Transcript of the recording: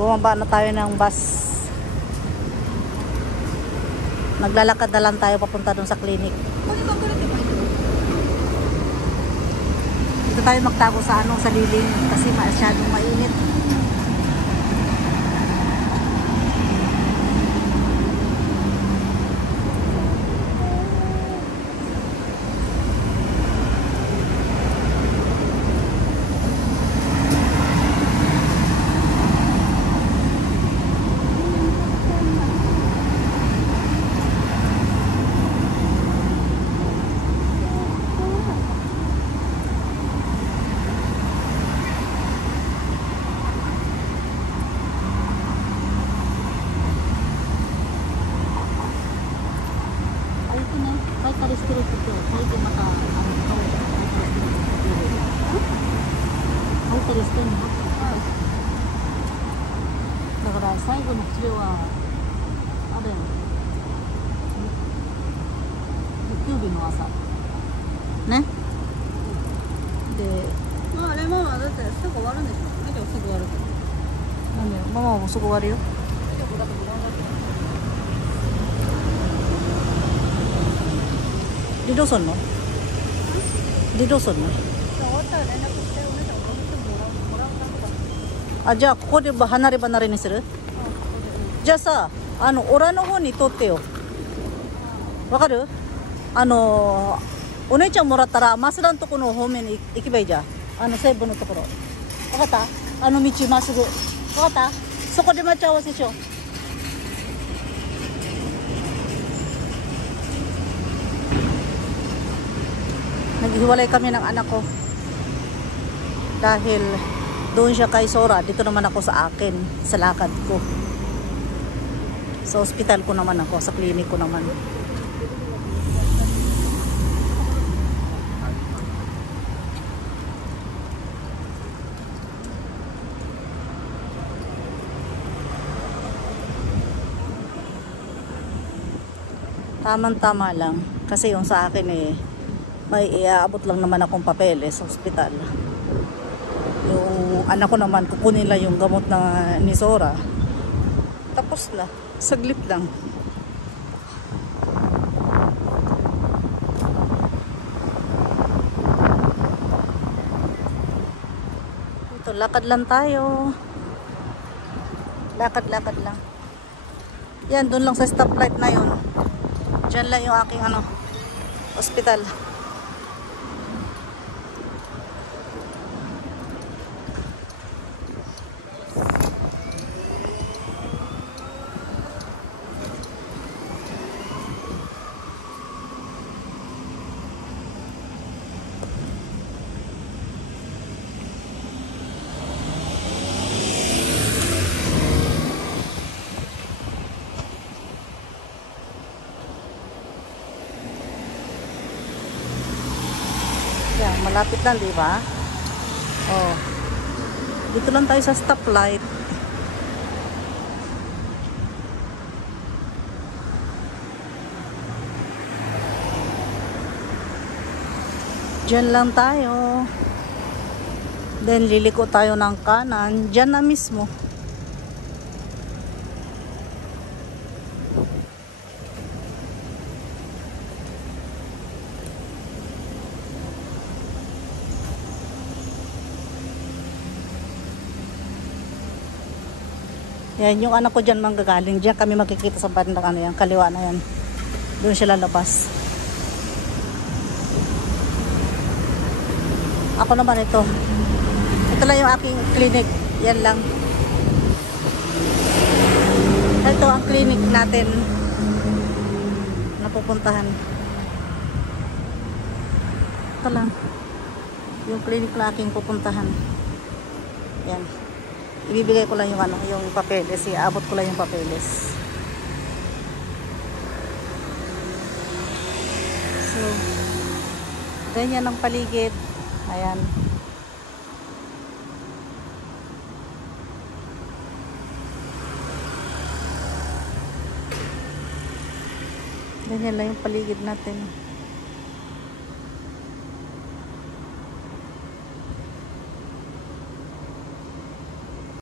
Bumaba na tayo ng bus. Naglalakad na lang tayo papunta dun sa clinic. Dito tayo magtago sa sa liling kasi masyadong mainit.ね。で、まああれママだってすぐ終わるんでしょ。大丈夫すぐ終わるけど。なんでママもすぐ終わるよ。大丈夫だって不安だけど。Dito son no? Dito son no? 終わったら連絡してお姉ちゃん送ってもらうから。あ、じゃあここで離れ離れにする？じゃあさ、オラの方に通ってよ。わかる？お姉ちゃんもらったらマスダのところの方面に行けばいいじゃん。西部のところ。わかった？道まっすぐ。わかった？そこで待ち合わせしよう。Naghiwalay kami ng anak ko. Dahil doon siya kay Sora, dito naman ako sa akin, sa lakad ko. Sa ospital ko naman ako, sa klinik ko naman. Tamang-tama lang. Kasi yung sa akin may iaabot lang naman akong papeles sa ospital. Yung anak ko naman, kukunin lang yung gamot na ni Sora. Tapos na. Saglit lang. Ito, lakad lang tayo. Lakad-lakad lang. Yan, doon lang sa stoplight na yun. Diyan lang yung aking ospital. Yan, malapit lang, di ba? Oh. Dito lang tayo sa stoplight. Diyan lang tayo. Then liliko tayo ng kanan. Diyan na mismo. Yan, yung anak ko dyan manggagaling. Diyan kami magkikita sa bandang yan, kaliwa na yan. Doon siya lalabas. Ako naman ito. Ito lang yung aking clinic. Yan lang. Ito ang clinic natin na pupuntahan. Ito lang. Yung clinic na aking pupuntahan. Yan. Ibibigay ko lang yung yung papeles, iabot ko lang yung papeles. So, ganyan ang paligid. Ayan. Ganyan lang yung paligid natin.